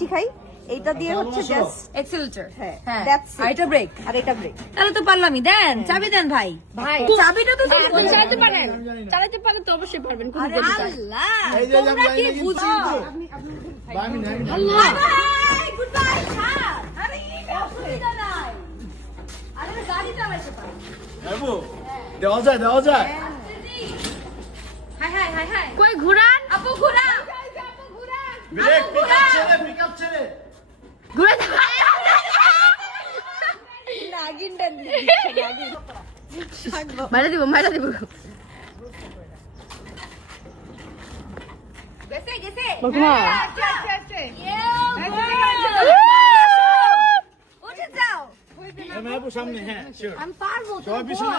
শিখাই এইটা দিয়ে হচ্ছে এক্সেলেটর, এটা ব্রেক আর এটা ব্রেক। তাহলে তো পারলামই। দেন চাবি দেন ভাই। ভাই চাবিটা তো চালাতে পারেন, চালাতে পারলে তো অবশ্যই পারবেন। আল্লাহ তোমরা কি বুঝো? আল্লাহ গুড বাই। আরে অসুবিধা নাই, আরে গাড়ি চালাতে পারি। বাবু দেওয়া যায়, দেওয়া যায়। হাই হাই হাই হাই কই ঘুরান আপু, ঘুরান আপু, ঘুরান ব্রেক, পিকআপ ছেড়ে, পিকআপ ছেড়ে। ঘুরে মারা দিব, মারা দিব। গেছে গেছে উঠে যাও। বাবু সামনে, হ্যাঁ শিওর। আমি পারবো, সবাই পিছনে।